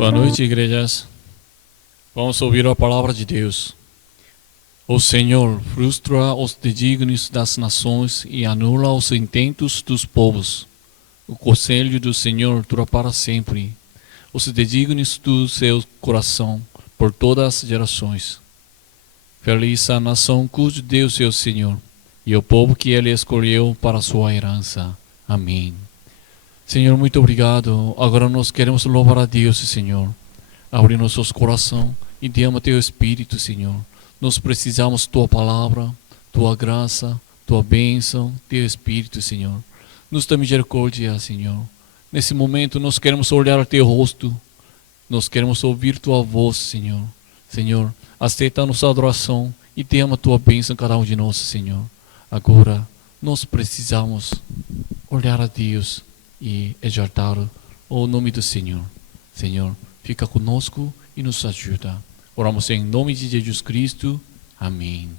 Boa noite, igrejas. Vamos ouvir a palavra de Deus. O Senhor frustra os desígnios das nações e anula os intentos dos povos. O conselho do Senhor dura para sempre, os desígnios do seu coração por todas as gerações. Feliz a nação cujo Deus é o Senhor, e o povo que Ele escolheu para sua herança. Amém. Senhor, muito obrigado. Agora nós queremos louvar a Deus, Senhor. Abre nossos corações e derrama Teu Espírito, Senhor. Nós precisamos Tua palavra, Tua graça, Tua bênção, Teu Espírito, Senhor. Nos dá misericórdia, Senhor. Nesse momento nós queremos olhar a Teu rosto. Nós queremos ouvir Tua voz, Senhor. Senhor, aceita a nossa adoração e derrama Tua bênção em cada um de nós, Senhor. Agora nós precisamos olhar a Deus e exaltar o nome do Senhor. Senhor, fica conosco e nos ajuda. Oramos em nome de Jesus Cristo. Amém.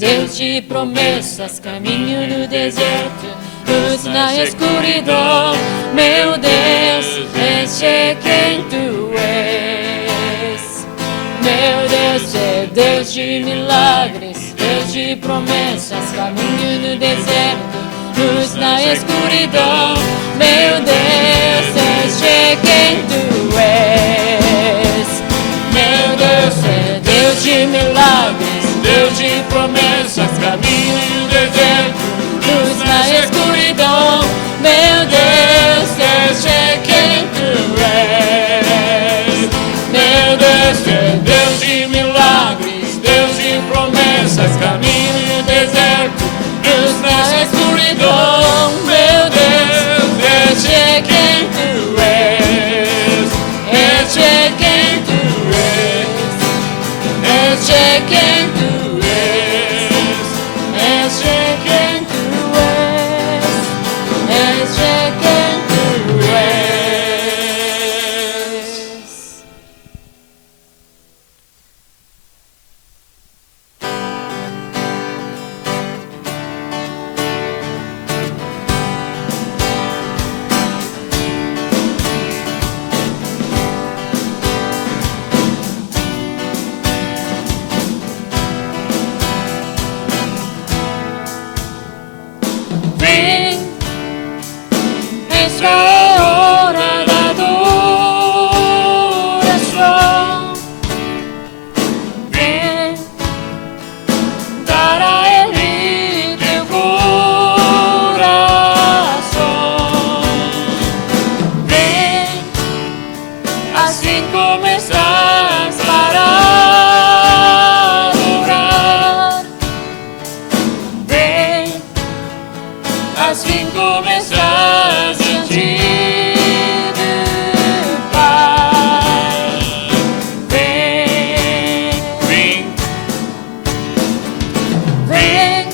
Deus de promessas, caminho no deserto, luz na escuridão. Meu Deus de milagres, Deus de promessas, caminho no deserto, luz na escuridão. Meu Deus, seja quem tu és. Meu Deus é Deus de milagres, Deus de promessas, caminho no deserto, luz na escuridão. Meu Deus, seja quem tu és. Meu Deus é Deus de milagres, Deus de promessas, caminho no deserto, luz na escuridão. Meu Deus, seja quem tu és. Seja quem tu és. Seja quem tu és. Seja quem tu és. Seja quem tu és. Vem, esta é a hora da adoração. Vem, dar a Ele teu coração. Vem, assim como estás para adorar. Vem, assim como estás diante do Pai. Vem, vem,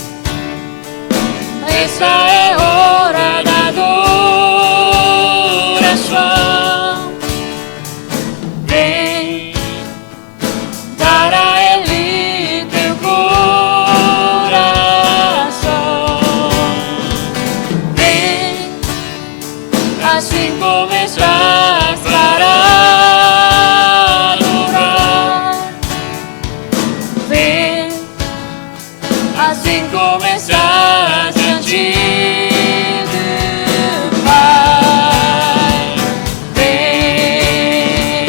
esta é a hora da adoração. Vem, dar a Ele teu coração. Vem, assim como estás para adorar. Vem, assim como estás diante do Pai. Vem,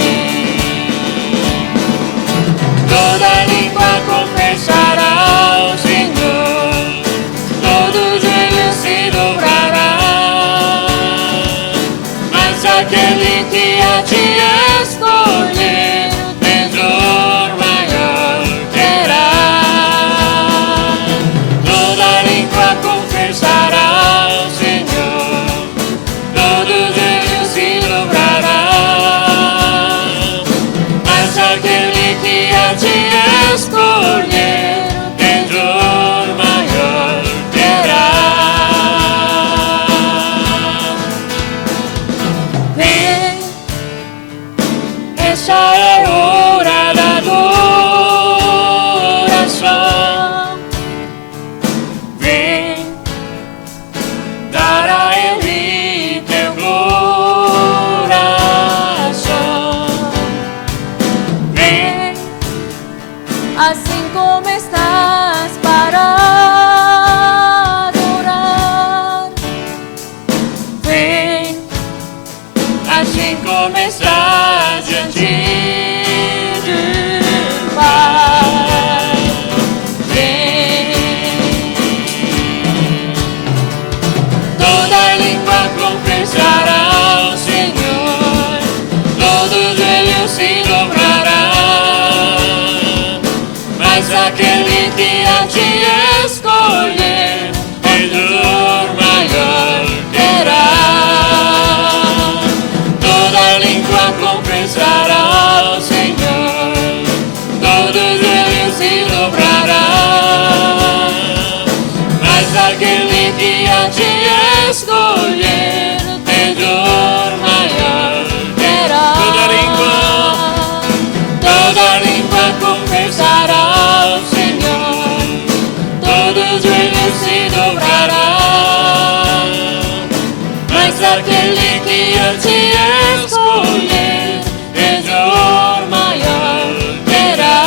toda língua confessará ao Senhor, todo joelho se dobrará. Mas aquele que a ti escolher, tesouro maior terá. Toda língua confessará ao Senhor, todo joelho se dobrará. Mas aquele que a ti escolher, tesouro maior terá. Vem, essa é a hora da adoração. Vem, dar a Ele teu coração. Vem, assim como estás para adorar. Vem, assim como estás diante do Pai. Vem, toda língua confessará ao Senhor, todo joelho se dobrará. Mas aquele que a ti escolher, tesouro maior terá. Toda língua confessará ao Senhor, todo joelho se dobrará. Mas aquele que a ti escolher, tesouro maior terá. Toda língua confessará ao Senhor, todo joelho se dobrará. Mas aquele que a ti escolher, tesouro maior terá.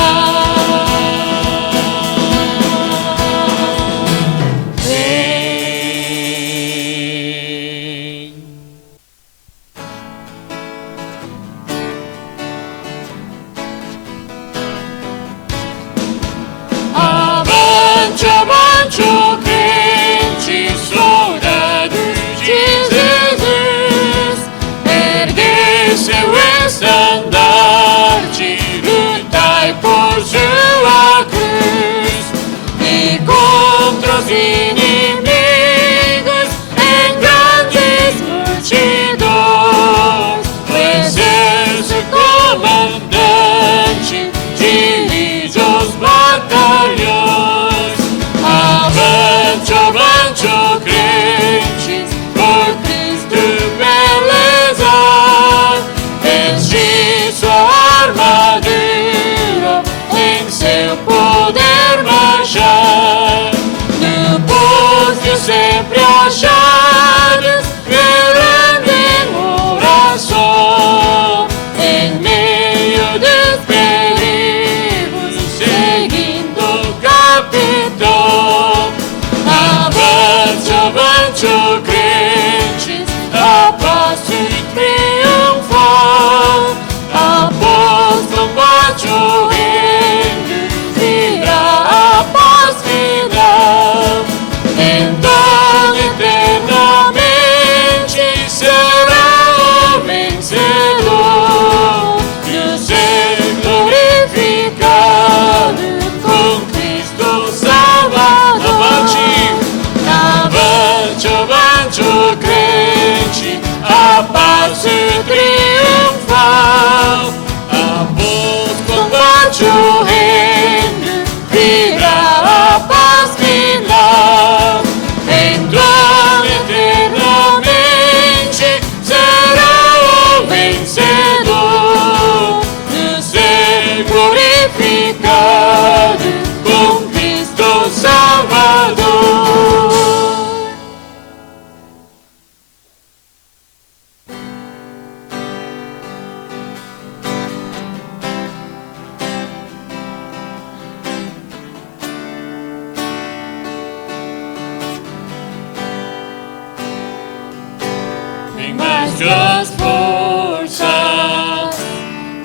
suas forças,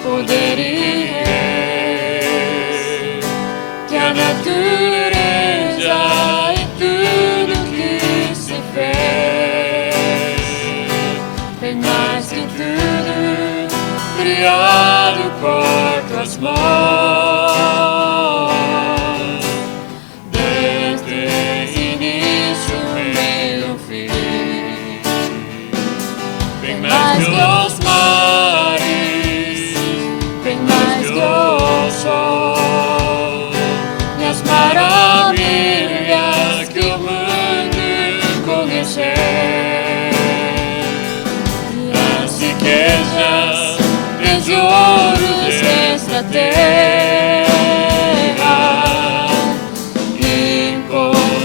poder e rei, que a natureza e tudo que se fez, bem mais que tudo, criado por tuas mãos, desde início, meio, fim, bem mais que os mares, bem mais que o sol, e as maravilhas que o mundo conhecer, e as riquezas, tesouros desta terra, incomparável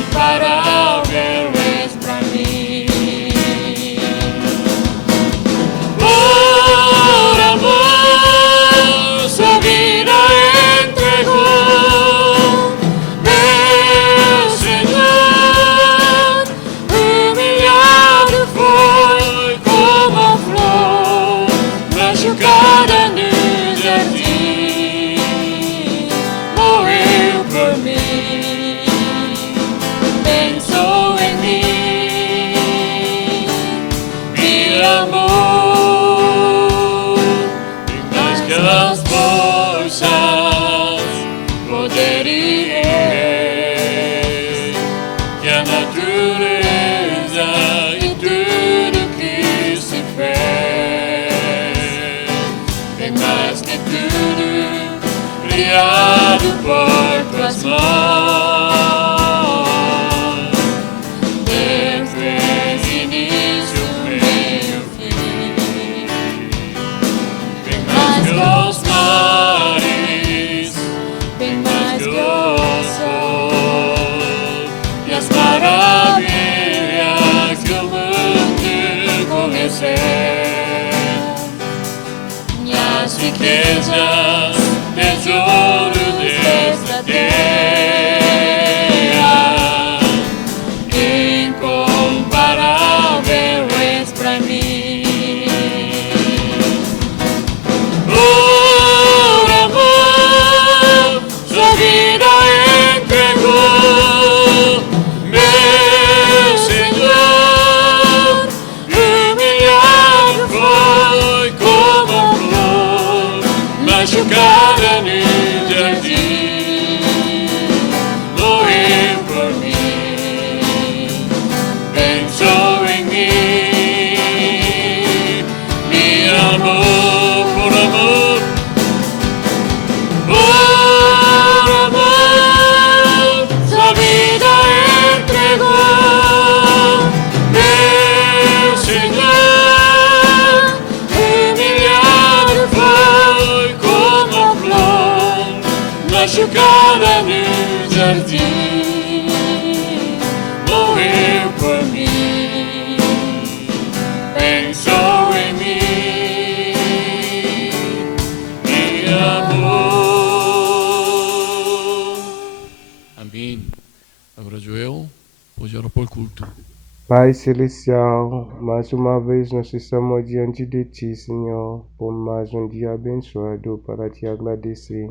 és pra mim. Por amor, sua vida entregou, meu Senhor, humilhado foi como a flor, machucada no jardim, morreu por mim, pensou em mim, me amou, bem mais que as forças, poder e rei, que a natureza e tudo que se fez, bem mais que tudo, criado por tuas mãos, desde início, meio, fim, bem mais que os mares, bem mais que o sol, e as maravilhas que o mundo conhecer, e as riquezas, tesouros desta terra, incomparável és pra mim. Por amor, sua vida entregou, meu Senhor, humilhado foi como a flor, machucada no jardim, morreu por mim, pensou em mim, me amou por amor. Por amor, sua vida entregou, meu Senhor, humilhado foi como a flor, machucada no jardim, morreu por mim, pensou em mim, me amou. Amém. Agora, Joel, pode orar por culto. Pai Celestial, mais uma vez nós estamos diante de Ti, Senhor, por mais um dia abençoado para Te agradecer.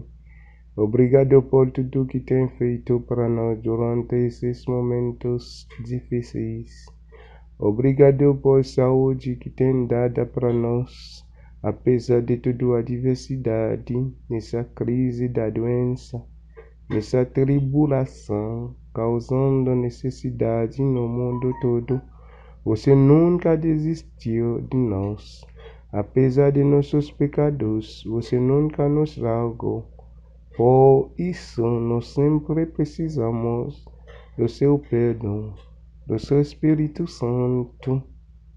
Obrigado por tudo que tem feito para nós durante esses momentos difíceis. Obrigado por saúde que tem dado para nós, apesar de toda a adversidade, nessa crise da doença, nessa tribulação, causando necessidade no mundo todo. Você nunca desistiu de nós. Apesar de nossos pecados, você nunca nos largou. Por isso, nós sempre precisamos do seu perdão, do seu Espírito Santo,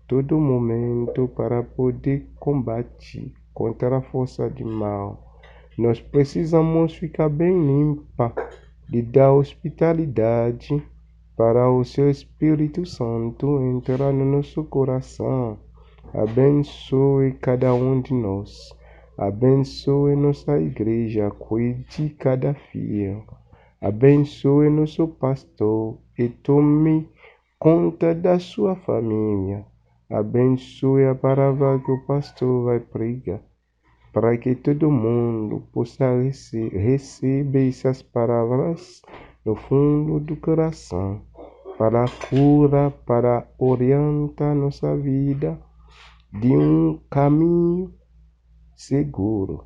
todo momento para poder combater contra a força do mal. Nós precisamos ficar bem limpa, de dar hospitalidade para o seu Espírito Santo entrar no nosso coração. Abençoe cada um de nós. Abençoe nossa igreja, cuide cada filho. Abençoe nosso pastor e tome conta da sua família. Abençoe a palavra que o pastor vai pregar, para que todo mundo possa receber essas palavras no fundo do coração, para a cura, para orientar nossa vida de um caminho seguro,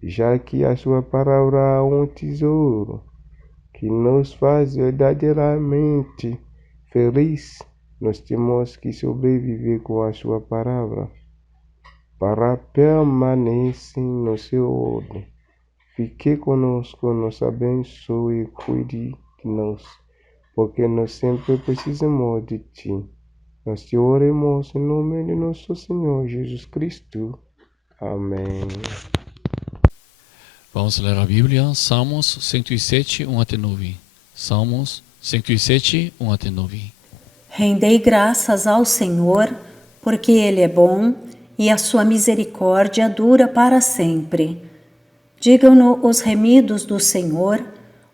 já que a sua palavra é um tesouro que nos faz verdadeiramente feliz. Nós temos que sobreviver com a sua palavra para permanecer no seu ordem. Fique conosco, nos abençoe e cuide de nós, porque nós sempre precisamos de ti. Nós te oremos em nome de nosso Senhor Jesus Cristo. Amém. Vamos ler a Bíblia, Salmos 107, 1 até 9. Salmos 107, 1 até 9. Rendei graças ao Senhor, porque Ele é bom e a sua misericórdia dura para sempre. Digam-no os remidos do Senhor,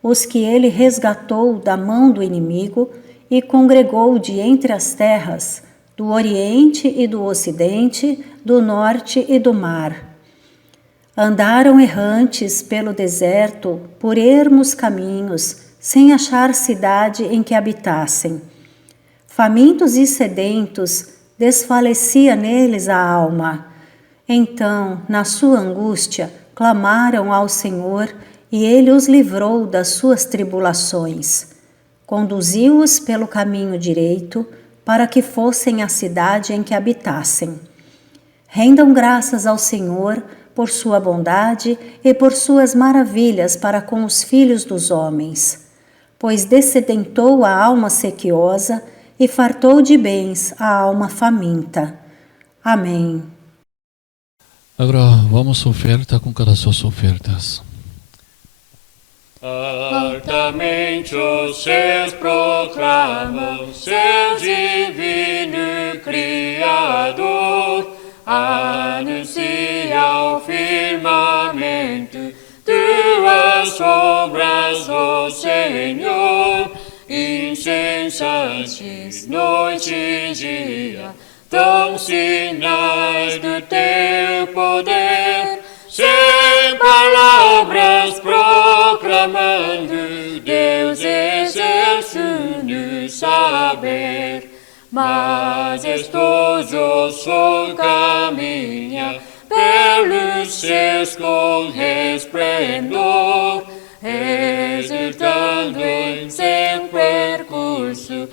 os que Ele resgatou da mão do inimigo e congregou de entre as terras, do Oriente e do Ocidente, do Norte e do mar. Andaram errantes pelo deserto, por ermos caminhos, sem achar cidade em que habitassem. Famintos e sedentos, desfalecia neles a alma. Então, na sua angústia, clamaram ao Senhor e Ele os livrou das suas tribulações. Conduziu-os pelo caminho direito, para que fossem à cidade em que habitassem. Rendam graças ao Senhor por sua bondade e por suas maravilhas para com os filhos dos homens. Pois dessedentou a alma sequiosa e fartou de bens a alma faminta. Amém. Agora vamos oferta com cada suas ofertas. Altamente os céus proclamam seu divino Criador, anuncia ao firmamento tuas obras, ó Senhor, incessantes noite e dia, dão sinais do teu poder, sem palavras proclamando, Deus exerce no saber. Majestoso caminha pelos céus com resplendor, exultando em seu percurso,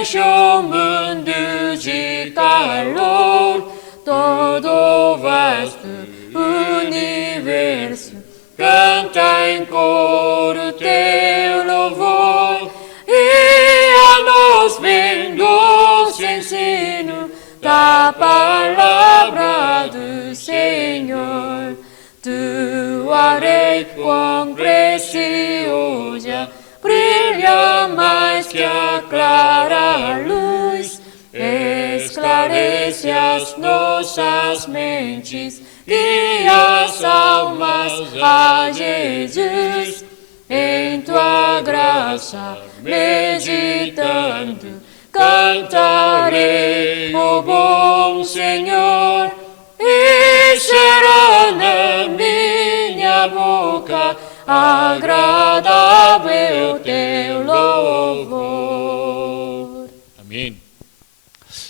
enche o mundo de calor. Todo o vasto universo canta em coro teu louvor, e a nós vem doce ensino da palavra do Senhor. Tua lei quão preciosa brilha mais que a clara luz, esclarece as nossas mentes, guia as almas a Jesus. Em tua graça meditando, cantarei, o bom Senhor, e será na minha boca agradável teu louvor. Amém.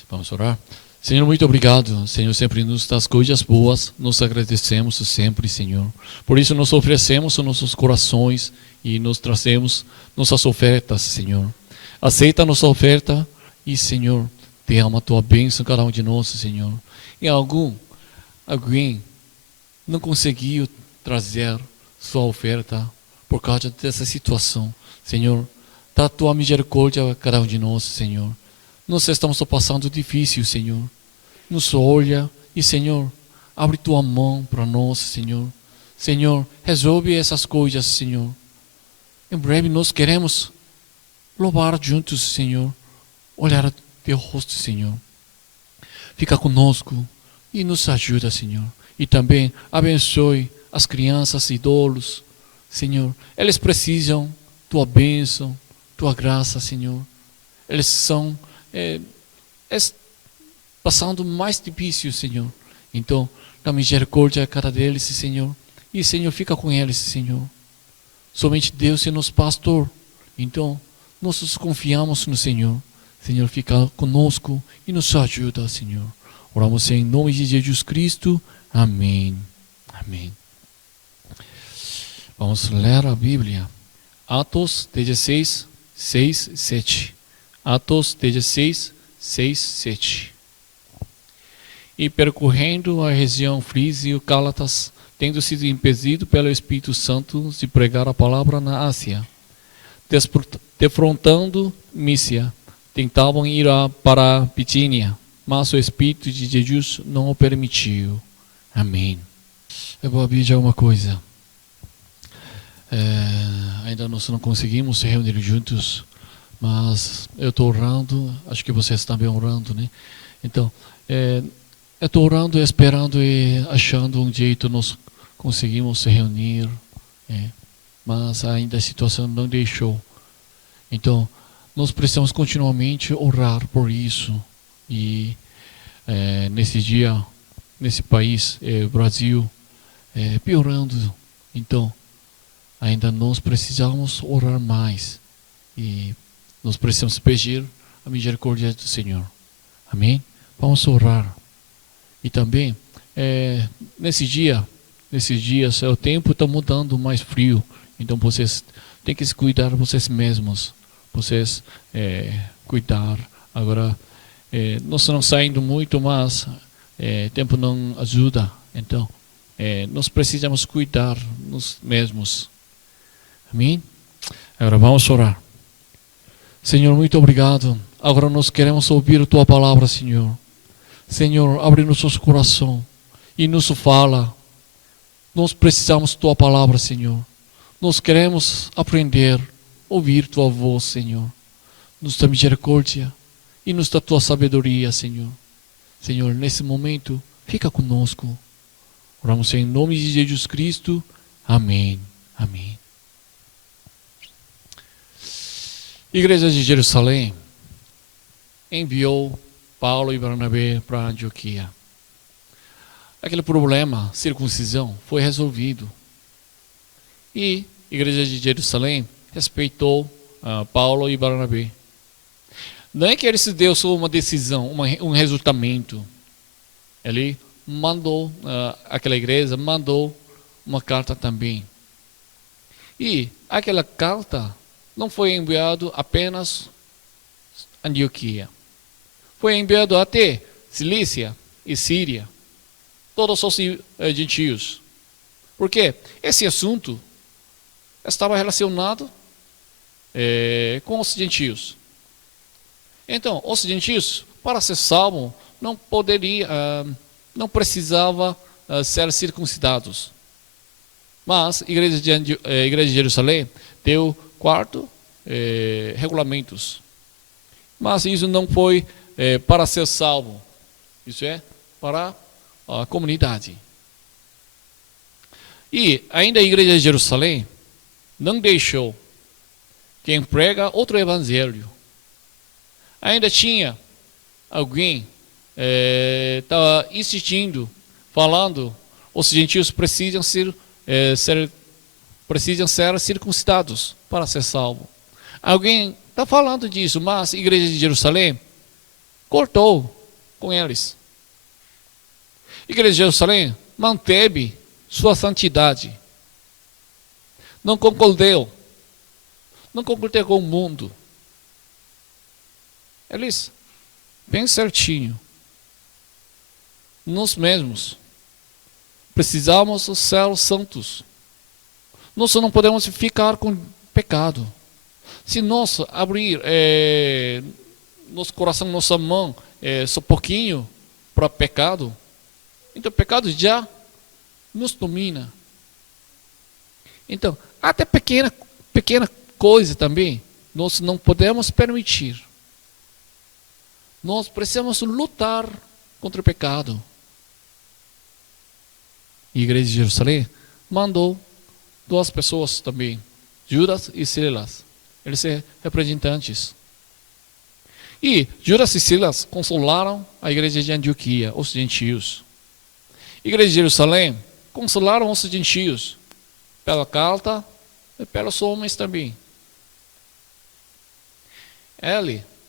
Vamos orar. Senhor, muito obrigado. Senhor, sempre nos dá coisas boas. Nós agradecemos sempre, Senhor. Por isso, nós oferecemos os nossos corações e nos trazemos nossas ofertas, Senhor. Aceita a nossa oferta e, Senhor, derrama a tua bênção em cada um de nós, Senhor. E alguém não conseguiu trazer sua oferta por causa dessa situação, Senhor, dá a tua misericórdia a cada um de nós, Senhor. Nós estamos passando difícil, Senhor. Nos olha e, Senhor, abre tua mão para nós, Senhor. Senhor, resolve essas coisas, Senhor. Em breve nós queremos louvar juntos, Senhor. Olhar a teu rosto, Senhor. Fica conosco e nos ajuda, Senhor. E também abençoe as crianças e idolos, Senhor. Eles precisam tua bênção, tua graça, Senhor. Eles são passando mais difícil, Senhor. Então, dá misericórdia a cada deles, Senhor. E, Senhor, fica com eles, Senhor. Somente Deus é nosso pastor. Então, nós nos confiamos no Senhor. Senhor, fica conosco e nos ajuda, Senhor. Oramos em nome de Jesus Cristo. Amém. Amém. Vamos ler a Bíblia. Atos 16, 6, 7. Atos 16, 6, 7. E percorrendo a região Frígia e Gálatas, tendo sido impedido pelo Espírito Santo de pregar a palavra na Ásia, defrontando Mísia, tentavam ir para Bitínia, mas o Espírito de Jesus não o permitiu. Amém. Eu vou abrir uma coisa. Ainda nós não conseguimos se reunir juntos, mas eu estou orando, acho que vocês também orando, né? Então, eu estou orando, esperando e achando um jeito nós conseguimos se reunir, mas ainda a situação não deixou. Então, nós precisamos continuamente orar por isso. E nesse dia, nesse país, Brasil, piorando. Então, ainda nós precisamos orar mais. E nós precisamos pedir a misericórdia do Senhor. Amém? Vamos orar. E também, nesses dias, o tempo está mudando, mais frio. Então, vocês têm que se cuidar vocês mesmos. Vocês cuidar. Agora, nós não saindo muito, mas o tempo não ajuda. Então, nós precisamos cuidar nós mesmos. Amém? Agora vamos orar. Senhor, muito obrigado. Agora nós queremos ouvir a Tua palavra, Senhor. Senhor, abre nosso coração e nos fala. Nós precisamos da Tua palavra, Senhor. Nós queremos aprender, ouvir Tua voz, Senhor. Nos dá misericórdia e nos dá Tua sabedoria, Senhor. Senhor, nesse momento, fica conosco. Oramos em nome de Jesus Cristo. Amém. Amém. Igreja de Jerusalém enviou Paulo e Barnabé para Antioquia. Aquele problema, circuncisão, foi resolvido. E a Igreja de Jerusalém respeitou Paulo e Barnabé. Não é que eles deu só uma decisão, um resultamento. Ele mandou, aquela igreja mandou uma carta também. E aquela carta não foi enviada apenas a Antioquia. Foi enviado até Cilícia e Síria. Todos os gentios. Porque esse assunto estava relacionado com os gentios. Então, os gentios, para ser salvos, não precisava ser circuncidados. Mas a Igreja de Jerusalém deu 4 regulamentos. Mas isso não foi para ser salvo. Isso é para a comunidade. E ainda a Igreja de Jerusalém não deixou quem prega outro evangelho. Ainda tinha alguém estava insistindo, falando, os gentios precisam ser circuncidados para ser salvo. Alguém está falando disso, mas a Igreja de Jerusalém cortou com eles. A Igreja de Jerusalém manteve sua santidade. Não concordou com o mundo. Eles, bem certinho, nós mesmos precisamos ser santos. Nós não podemos ficar com pecado. Se nós abrir nosso coração, nossa mão, só pouquinho para pecado, então o pecado já nos domina. Então, até pequena coisa também, nós não podemos permitir. Nós precisamos lutar contra o pecado. E a Igreja de Jerusalém mandou 2 pessoas também, Judas e Silas. Eles são representantes. E Judas e Silas consolaram a igreja de Antioquia, os gentios. A igreja de Jerusalém consolaram os gentios pela carta e pelos homens também.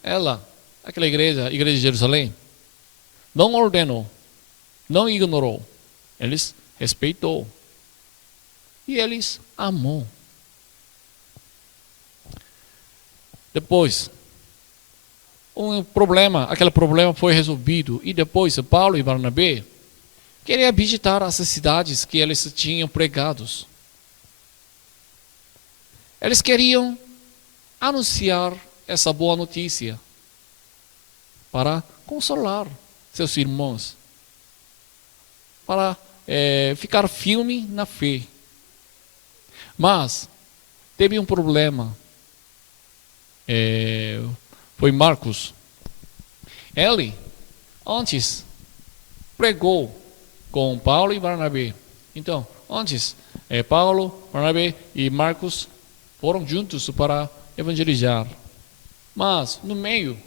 Ela, aquela igreja, a igreja de Jerusalém, não ordenou, não ignorou, eles respeitou e eles amou. Depois, aquele problema foi resolvido e depois Paulo e Barnabé queriam visitar as cidades que eles tinham pregados. Eles queriam anunciar essa boa notícia para consolar seus irmãos, para ficar firme na fé. Mas teve um problema. Foi Marcos. Ele antes pregou com Paulo e Barnabé. Então, antes Paulo, Barnabé e Marcos foram juntos para evangelizar. Mas no meio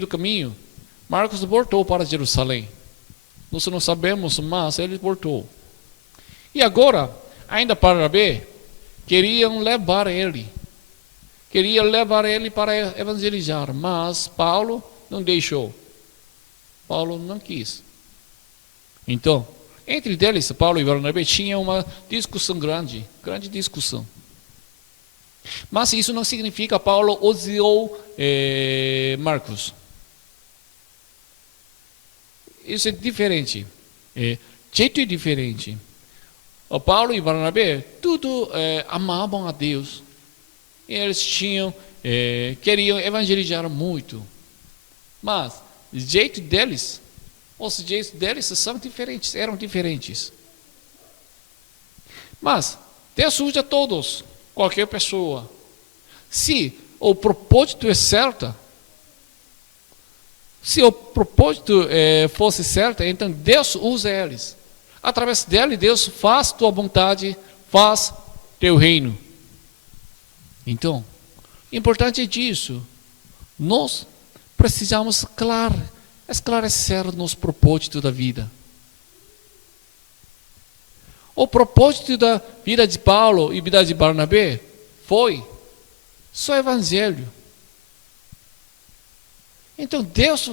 do caminho, Marcos voltou para Jerusalém. Nós não sabemos, mas ele voltou. E agora, ainda Barnabé queriam levar ele para evangelizar, mas Paulo não deixou. Paulo não quis. Então, entre eles, Paulo e Barnabé tinham uma discussão grande discussão. Mas isso não significa que Paulo odiou Marcos. Isso é diferente. Jeito é diferente. O Paulo e Barnabé, tudo amavam a Deus. E eles queriam evangelizar muito. Mas o jeito deles, os jeitos deles eram diferentes. Mas Deus usa todos, qualquer pessoa. Se o propósito é certo, fosse certo, então Deus usa eles. Através dele, Deus faz tua vontade, faz teu reino. Então, importante é disso. Nós precisamos esclarecer nosso propósito da vida. O propósito da vida de Paulo e vida de Barnabé foi só o evangelho. Então Deus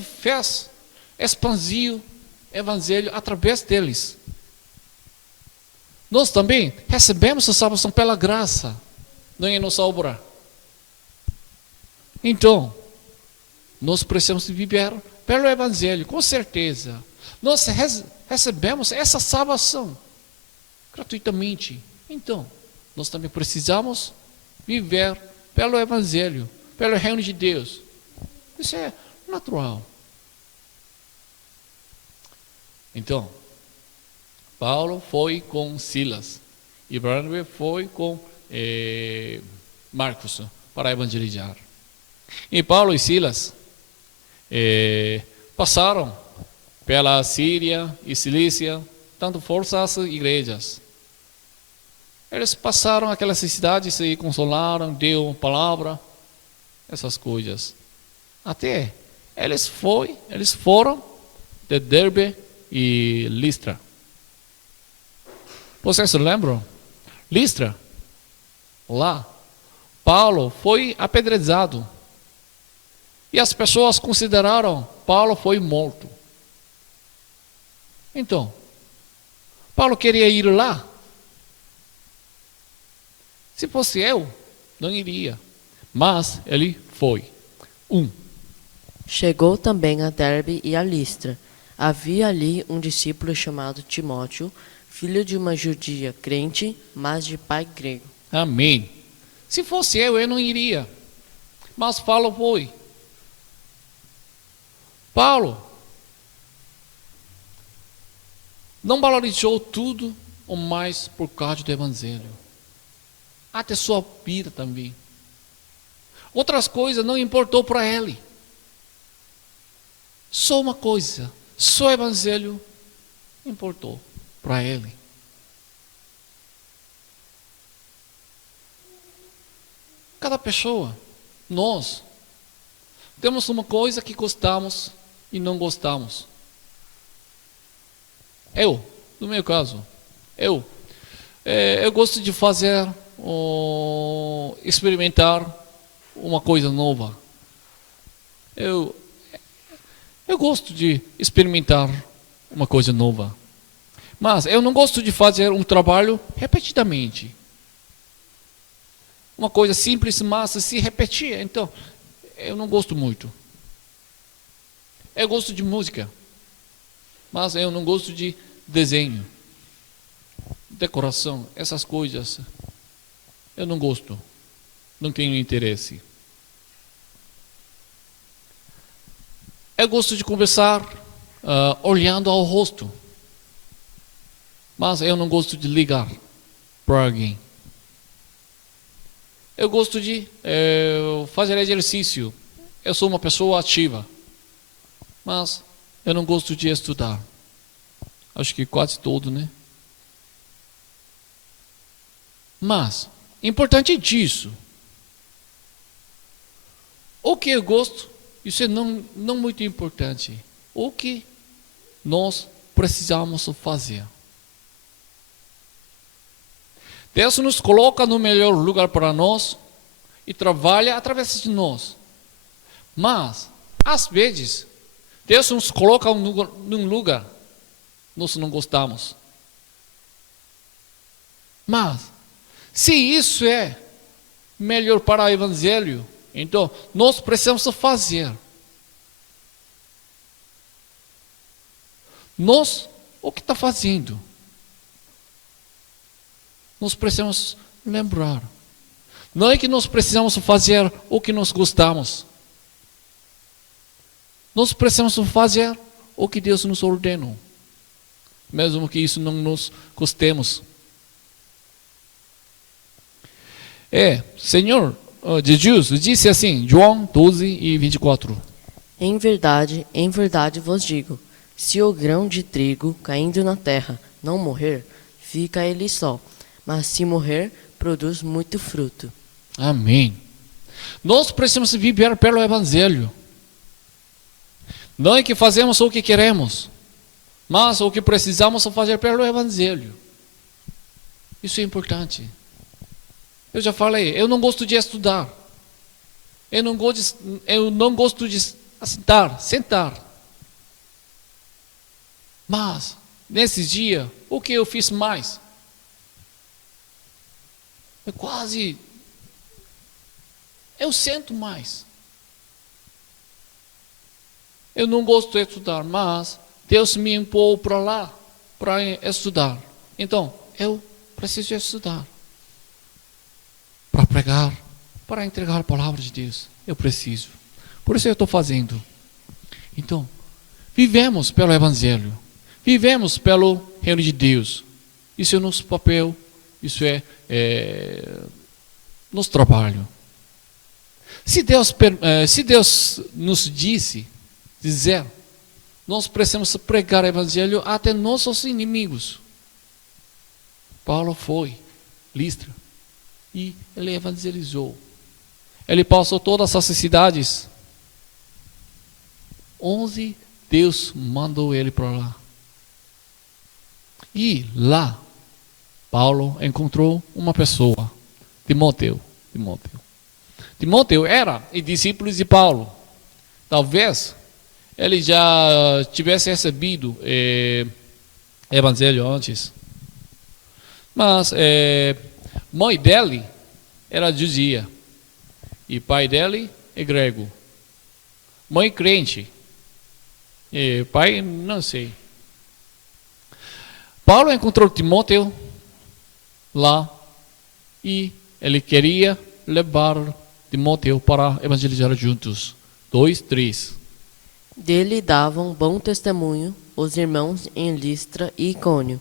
expandiu o evangelho através deles. Nós também recebemos a salvação pela graça, não é nossa obra. Então, nós precisamos viver pelo evangelho, com certeza. Nós recebemos essa salvação gratuitamente. Então, nós também precisamos viver pelo evangelho, pelo reino de Deus. Isso é natural. Então, Paulo foi com Silas e Barnabé foi com Marcos para evangelizar. E Paulo e Silas passaram pela Síria e Cilícia, dando força às igrejas. Eles passaram aquelas cidades e consolaram, deu palavra, essas coisas. Até eles foram de Derbe e Listra. Vocês lembram? Listra, lá, Paulo foi apedrejado. E as pessoas consideraram Paulo foi morto. Então, Paulo queria ir lá. Se fosse eu, não iria. Mas ele foi. Chegou também a Derbe e a Listra. Havia ali um discípulo chamado Timóteo, filho de uma judia crente, mas de pai grego. Amém. Se fosse eu não iria. Mas Paulo foi. Paulo não valorizou tudo ou mais por causa do evangelho. Até sua vida também. Outras coisas não importou para ele. Só uma coisa, só o evangelho importou para ele. Cada pessoa, nós Temos uma coisa que gostamos e não gostamos. No meu caso, eu gosto de fazer, experimentar uma coisa nova. Eu gosto de experimentar uma coisa nova. Mas eu não gosto de fazer um trabalho repetidamente. Uma coisa simples, mas se repetir. Então, eu não gosto muito. Eu gosto de música, mas eu não gosto de desenho, decoração, essas coisas. Eu não gosto. Não tenho interesse. Eu gosto de conversar olhando ao rosto. Mas eu não gosto de ligar para alguém. Eu gosto de fazer exercício. Eu sou uma pessoa ativa. Mas eu não gosto de estudar. Acho que quase todo, né? Mas, importante disso. O que eu gosto, isso é não muito importante. O que nós precisamos fazer. Deus nos coloca no melhor lugar para nós e trabalha através de nós. Mas, às vezes, Deus nos coloca num lugar nós não gostamos. Mas, se isso é melhor para o Evangelho, então nós precisamos fazer. Nós, o que está fazendo? Nós precisamos lembrar. Não é que nós precisamos fazer o que nós gostamos. Nós precisamos fazer o que Deus nos ordenou. Mesmo que isso não nos gostemos. Senhor Jesus disse assim, João 12:24. Em verdade vos digo, se o grão de trigo caindo na terra não morrer, fica ele só. Mas se morrer, produz muito fruto. Amém. Nós precisamos viver pelo Evangelho. Não é que fazemos o que queremos, mas o que precisamos fazer pelo Evangelho. Isso é importante. Eu já falei, eu não gosto de estudar. Eu não gosto de sentar. Mas, nesses dias, o que eu fiz mais? Eu sento mais. Eu não gosto de estudar, mas Deus me impôs para lá, para estudar. Então, eu preciso estudar. Para pregar, para entregar a palavra de Deus. Eu preciso. Por isso eu estou fazendo. Então, vivemos pelo Evangelho. Vivemos pelo reino de Deus. Isso é nosso papel. Isso é nosso trabalho. Se Deus nos dizer, nós precisamos pregar o Evangelho até nossos inimigos. Paulo foi, Listra, e ele evangelizou. Ele passou todas essas cidades. 11 Deus mandou ele para lá. E lá, Paulo encontrou uma pessoa, Timóteo. Timóteo era discípulo de Paulo. Talvez ele já tivesse recebido evangelho antes. Mas mãe dele era judia e pai dele é grego. Mãe crente e pai não sei. Paulo encontrou Timóteo lá e ele queria levar Timóteo para evangelizar juntos. 2, 3. Dele davam bom testemunho os irmãos em Listra e Icônio.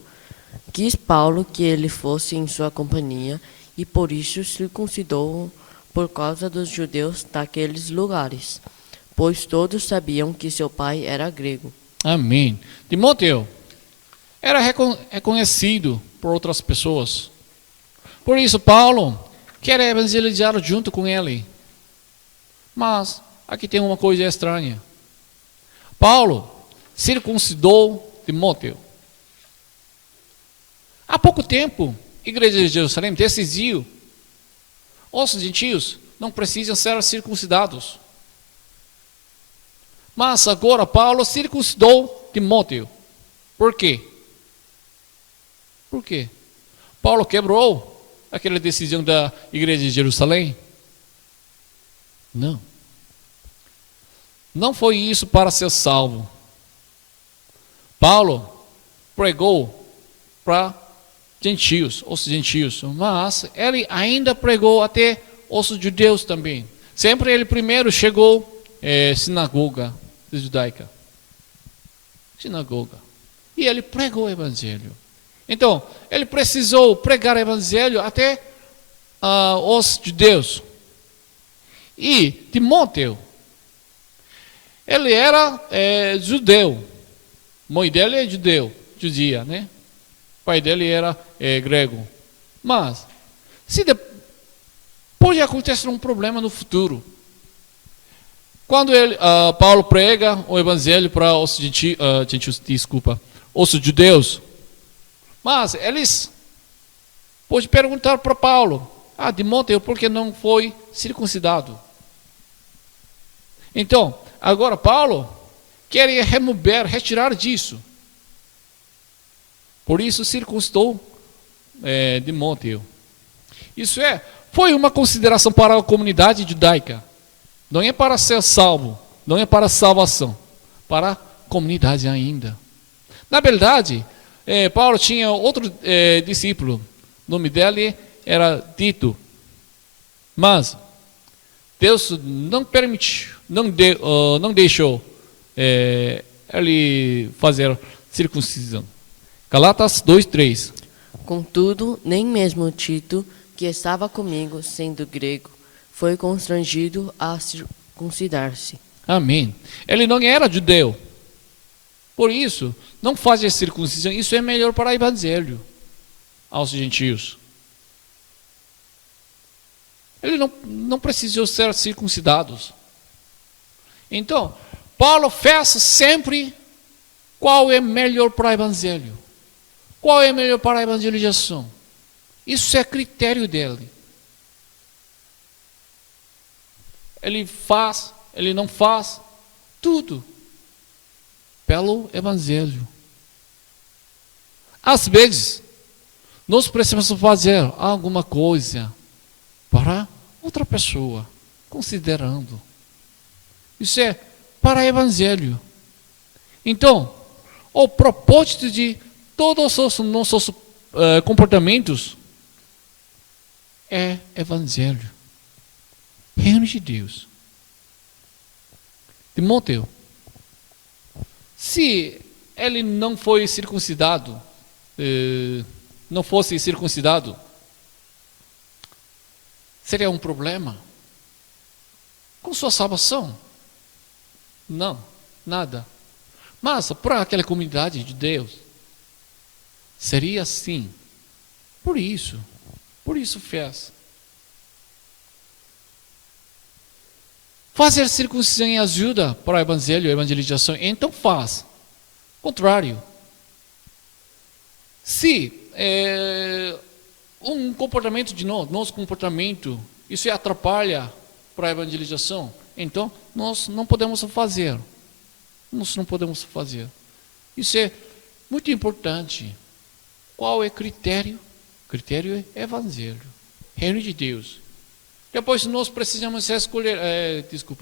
Quis Paulo que ele fosse em sua companhia e por isso circuncidou por causa dos judeus daqueles lugares, pois todos sabiam que seu pai era grego. Amém. Timóteo era reconhecido por outras pessoas. Por isso Paulo quer evangelizar junto com ele. Mas aqui tem uma coisa estranha. Paulo circuncidou Timóteo. Há pouco tempo, a igreja de Jerusalém decidiu: os gentios não precisam ser circuncidados. Mas agora Paulo circuncidou Timóteo. Por quê? Por quê? Paulo quebrou aquela decisão da igreja de Jerusalém? Não. Não foi isso para ser salvo. Paulo pregou para gentios, os gentios, mas ele ainda pregou até os judeus também. Sempre ele primeiro chegou sinagoga judaica. Sinagoga. E ele pregou o evangelho. Então, ele precisou pregar o evangelho até os judeus. E Timóteo, ele era judeu. Mãe dele é judia, né? Pai dele era grego. Mas, pode acontecer um problema no futuro. Quando Paulo prega o evangelho para os gentios, os judeus, mas eles podem perguntar para Paulo: Timóteo, por que não foi circuncidado? Então, agora Paulo quer retirar disso. Por isso circuncidou Timóteo. Isso foi uma consideração para a comunidade judaica. Não é para ser salvo, não é para salvação, para a comunidade ainda. Na verdade, Paulo tinha outro discípulo, o nome dele era Tito. Mas Deus não permitiu, não deixou ele fazer circuncisão. Galatas 2:3. Contudo, nem mesmo Tito, que estava comigo, sendo grego, foi constrangido a circuncidar-se. Amém. Ele não era judeu. Por isso, não fazia circuncisão. Isso é melhor para o evangelho aos gentios. Ele não precisou ser circuncidados. Então, Paulo fez sempre qual é melhor para o evangelho. Qual é melhor para a evangelização. Isso é critério dele. Ele faz, ele não faz, tudo pelo evangelho. Às vezes, nós precisamos fazer alguma coisa para outra pessoa, considerando. Isso é para o evangelho. Então, o propósito de todos os nossos comportamentos é evangelho. Reino de Deus. Timóteo, se ele não foi circuncidado, não fosse circuncidado, seria um problema com sua salvação? Não, nada. Mas para aquela comunidade de Deus, seria assim. Por isso fez. Fazer circuncisão ajuda para o evangelho, a evangelização, então faz. Contrário. Se um comportamento de nosso comportamento, isso atrapalha para a evangelização, então nós não podemos fazer. Nós não podemos fazer. Isso é muito importante. Qual é o critério? O critério é evangelho. Reino de Deus. Depois nós precisamos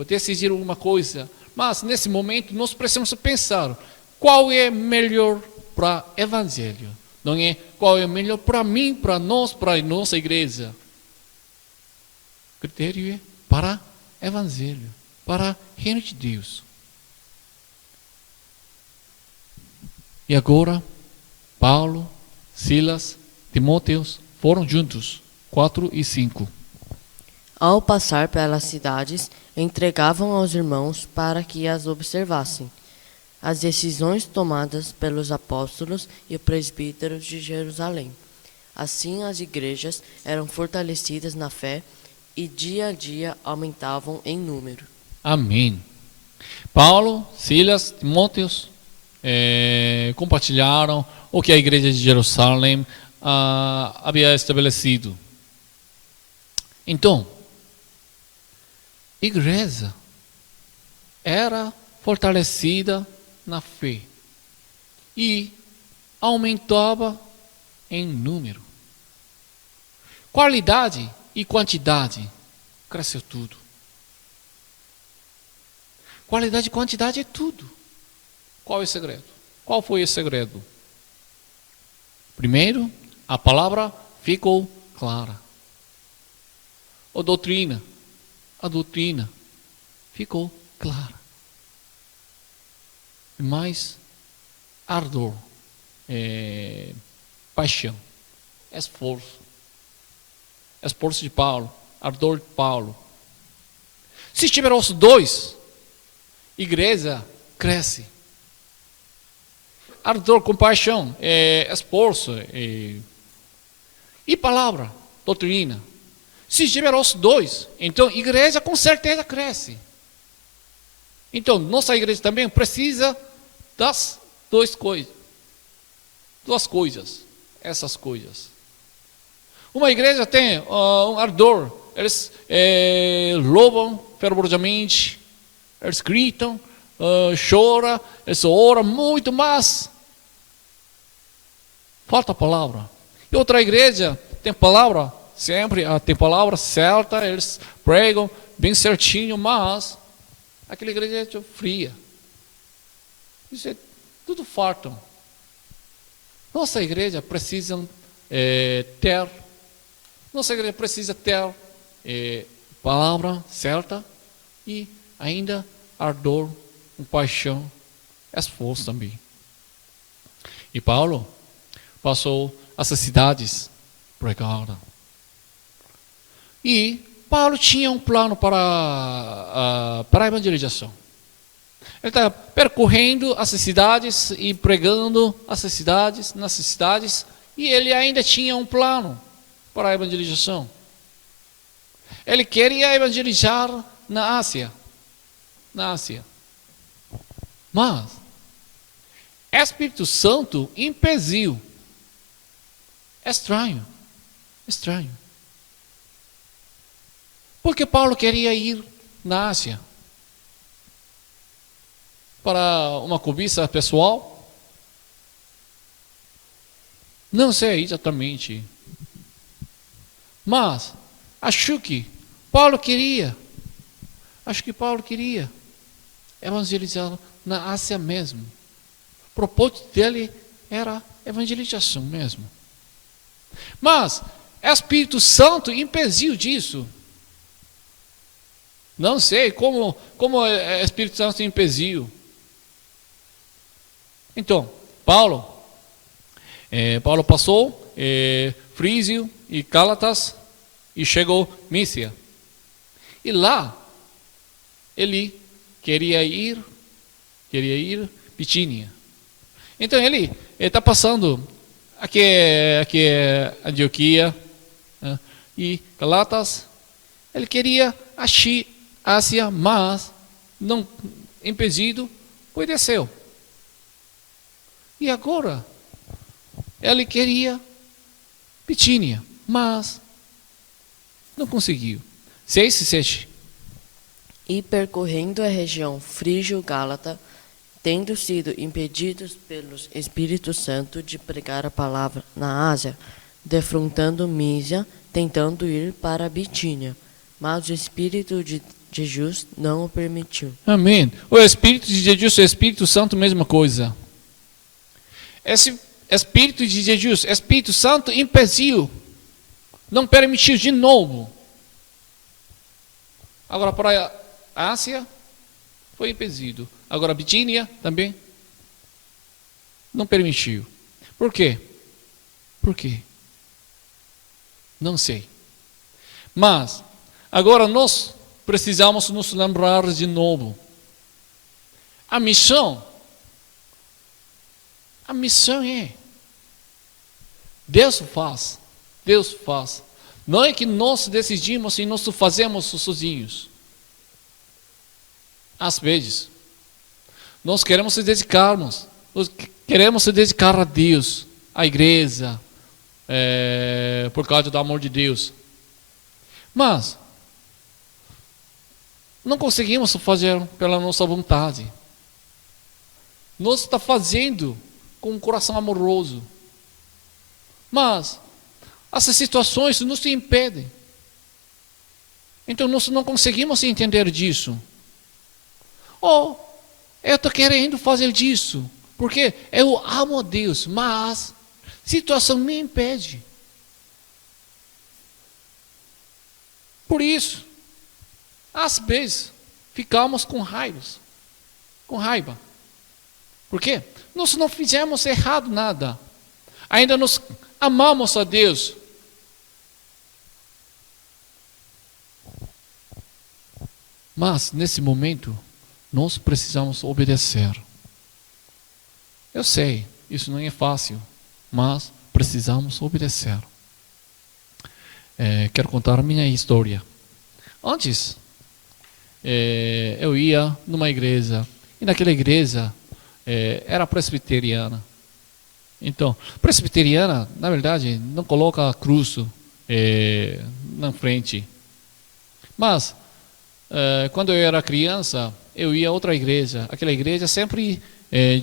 decidir alguma coisa. Mas nesse momento nós precisamos pensar qual é melhor para o evangelho. Não é qual é melhor para mim, para nós, para a nossa igreja. O critério é para o evangelho, para o reino de Deus. E agora, Paulo, Silas, Timóteo foram juntos, 4 e 5. Ao passar pelas cidades, entregavam aos irmãos para que as observassem, as decisões tomadas pelos apóstolos e presbíteros de Jerusalém. Assim as igrejas eram fortalecidas na fé e dia a dia aumentavam em número. Amém. Paulo, Silas, Timóteos compartilharam o que a igreja de Jerusalém havia estabelecido. Então, a igreja era fortalecida na fé e aumentava em número. Qualidade e quantidade cresceu tudo. Qualidade e quantidade é tudo. Qual é o segredo? Qual foi o segredo? Primeiro, a palavra ficou clara. A doutrina ficou clara. Mais ardor, paixão, esforço de Paulo, ardor de Paulo. Se tiver os dois, igreja cresce. Ardor, compaixão, esforço e palavra, doutrina. Se tiver os dois, então a igreja com certeza cresce. Então, nossa igreja também precisa das duas coisas. Essas coisas. Uma igreja tem um ardor, eles louvam fervorosamente, eles gritam, choram, eles oram muito, mas falta palavra. E outra igreja tem palavra, sempre tem palavra certa, eles pregam bem certinho, mas aquela igreja é fria. Isso é tudo farto. Nossa igreja precisa ter palavra certa e ainda ardor, paixão, esforço também. E Paulo passou as cidades pregando. E Paulo tinha um plano para a evangelização. Ele está percorrendo as cidades e pregando nas cidades, e ele ainda tinha um plano para a evangelização. Ele queria evangelizar na Ásia. Mas Espírito Santo impediu. Estranho. Porque Paulo queria ir na Ásia para uma cobiça pessoal? Não sei exatamente. Mas acho que Paulo queria evangelizar na Ásia mesmo. O propósito dele era evangelização mesmo. Mas Espírito Santo impediu disso. Não sei como o Espírito Santo impediu. Então, Paulo passou Frígio e Gálatas e chegou a Mísia. E lá ele queria ir Bitínia. Então ele está passando aqui é Antioquia, né? E Gálatas. Ele queria Ásia, mas não impedido, obedeceu. E agora ele queria Bitínia, mas não conseguiu. 6 e 7. E percorrendo a região frígio-gálata, tendo sido impedidos pelo Espírito Santo de pregar a palavra na Ásia, defrontando Mísia, tentando ir para Bitínia, mas o Espírito de Jesus não o permitiu. Amém. O Espírito de Jesus e o Espírito Santo, mesma coisa. Esse Espírito de Jesus, Espírito Santo impediu, não permitiu de novo. Agora para a Ásia foi impedido. Agora Bitínia também não permitiu. Por quê? Não sei. Mas agora nós precisamos nos lembrar de novo. A missão é Deus faz. Não é que nós decidimos e nós fazemos sozinhos. Às vezes, nós queremos se dedicarmos, nós queremos se dedicar a Deus, à igreja, por causa do amor de Deus. Mas não conseguimos fazer pela nossa vontade. Nós estamos fazendo com um coração amoroso. Mas essas situações nos impedem. Então nós não conseguimos entender disso. Ou eu estou querendo fazer disso, porque eu amo a Deus, mas a situação me impede. Por isso, às vezes, ficamos com raiva. Por quê? Nós não fizemos errado nada. Ainda nós amamos a Deus. Mas, nesse momento, nós precisamos obedecer. Eu sei, isso não é fácil, mas precisamos obedecer. Quero contar a minha história. Antes, eu ia numa igreja, e naquela igreja era presbiteriana. Então, presbiteriana, na verdade, não coloca a cruz na frente. Mas, quando eu era criança, eu ia a outra igreja. Aquela igreja sempre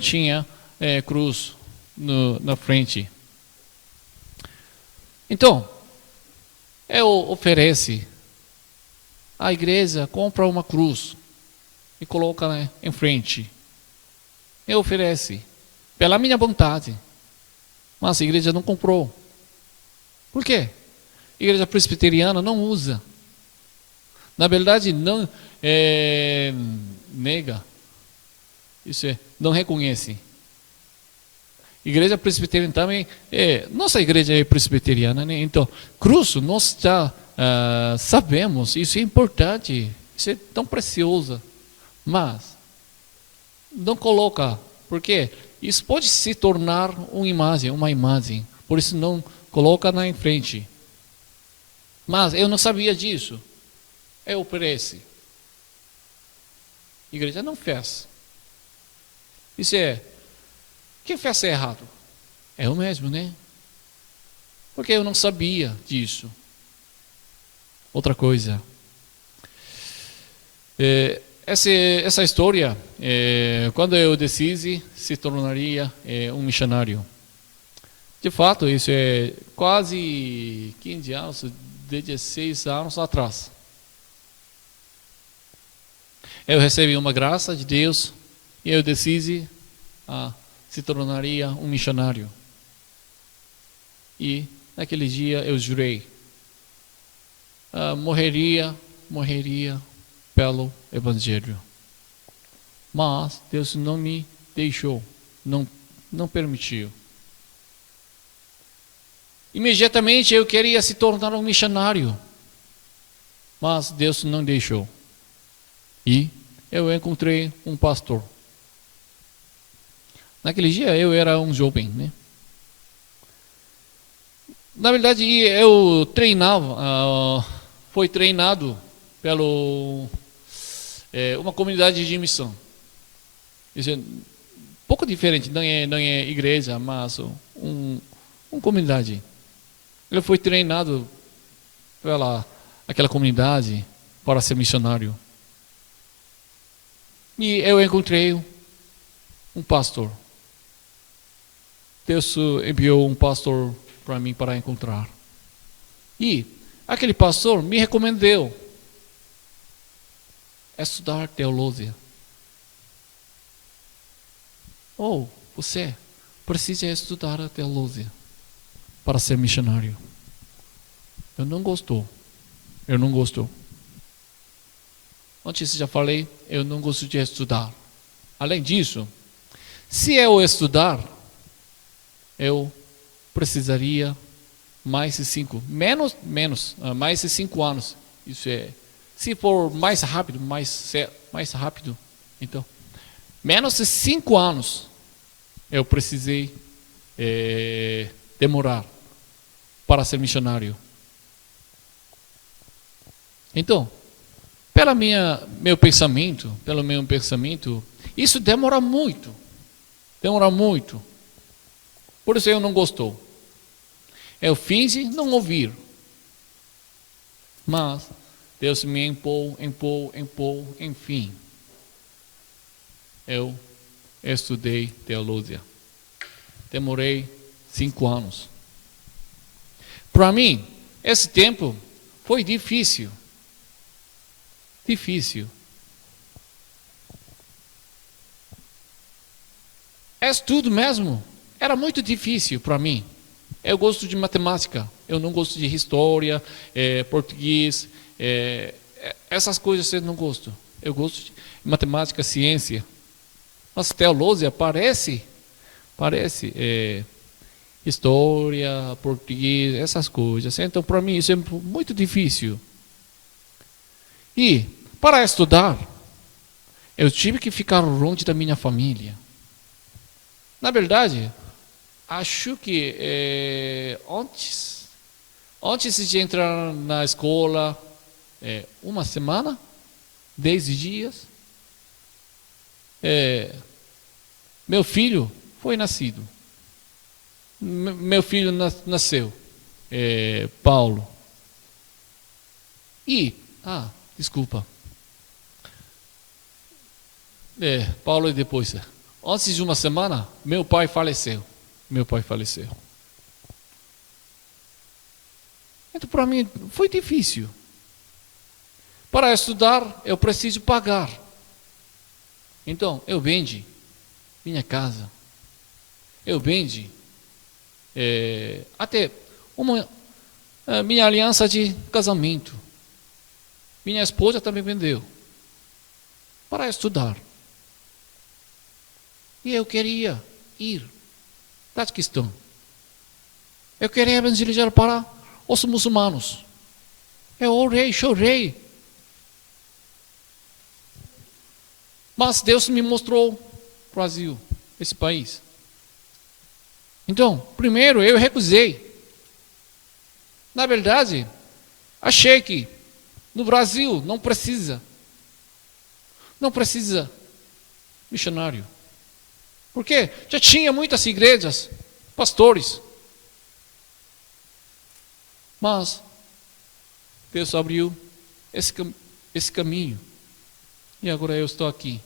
tinha cruz na frente. Então, eu ofereço, a igreja compra uma cruz e coloca em frente. Eu ofereço, pela minha vontade. Mas a igreja não comprou. Por quê? A igreja presbiteriana não usa. Na verdade, não nega. Isso não reconhece. Igreja presbiteriana também, nossa igreja é presbiteriana, né? Então, cruz, nós já sabemos, isso é importante, isso é tão precioso, mas não coloca, porque isso pode se tornar uma imagem, por isso não coloca na frente. Mas eu não sabia disso, eu ofereci. A igreja não fez. Isso quem fez errado? Eu mesmo, né? Porque eu não sabia disso. Outra coisa. Essa história, quando eu decidi, se tornaria um missionário. De fato, isso é quase 15 anos, 16 anos atrás. Eu recebi uma graça de Deus e eu decidi se tornaria um missionário. E naquele dia eu jurei, morreria pelo Evangelho. Mas Deus não me deixou, não permitiu. Imediatamente eu queria se tornar um missionário, mas Deus não deixou. E eu encontrei um pastor. Naquele dia eu era um jovem, né? Na verdade eu fui treinado pelo uma comunidade de missão. Isso é um pouco diferente, não é igreja, mas uma comunidade. Ele foi treinado pela aquela comunidade para ser missionário. E eu encontrei um pastor. Deus enviou um pastor para mim para encontrar. E aquele pastor me recomendou estudar teologia. Você precisa estudar a teologia para ser missionário. Eu não gostou. Antes já falei, eu não gosto de estudar. Além disso, se eu estudar, eu precisaria mais de 5 anos. Isso se for mais rápido, então, menos de 5 anos eu precisei demorar para ser missionário. Então, pelo meu pensamento, isso demora muito. Por isso eu não gostou. Eu fingi não ouvir. Mas Deus me impôs, enfim. Eu estudei teologia. Demorei 5 anos. Para mim, esse tempo foi difícil. Estudo mesmo era muito difícil para mim. Eu gosto de matemática, eu não gosto de história, português, essas coisas eu não gosto. Eu gosto de matemática, ciência. Mas teologia parece história, português, essas coisas. Então, para mim, isso é muito difícil. E, para estudar, eu tive que ficar longe da minha família. Na verdade, acho que antes de entrar na escola, 1 semana, 10 dias, meu filho foi nascido. Meu filho nasceu, Paulo. E, desculpa. Paulo e depois. Antes de 1 semana, meu pai faleceu. Então, para mim, foi difícil. Para estudar, eu preciso pagar. Então, eu vendi minha casa. Eu vendi até minha aliança de casamento. Minha esposa também vendeu para estudar. E eu queria ir. Tajiquistão. Eu queria evangelizar para os muçulmanos. Eu orei, chorei. Mas Deus me mostrou o Brasil, esse país. Então, primeiro eu recusei. Na verdade, achei que no Brasil não precisa missionário. Porque já tinha muitas igrejas, pastores. Mas Deus abriu esse caminho. E agora eu estou aqui.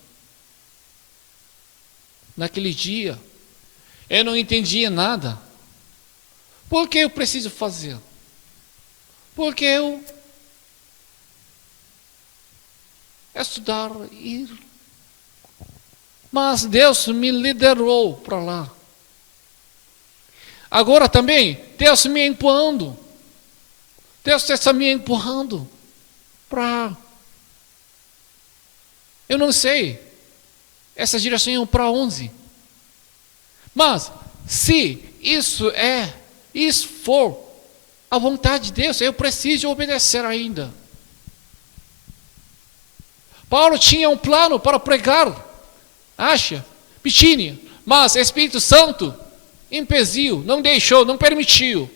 Naquele dia, eu não entendia nada. Por que eu preciso fazer? Porque eu estudar, ir. Mas Deus me liderou para lá. Agora também, Deus me empurrando. Deus está me empurrando para... Eu não sei. Essa direção é para 11. Mas, se isso for a vontade de Deus, eu preciso obedecer ainda. Paulo tinha um plano para pregar Ásia, Bitínia, mas o Espírito Santo impediu, não deixou, não permitiu.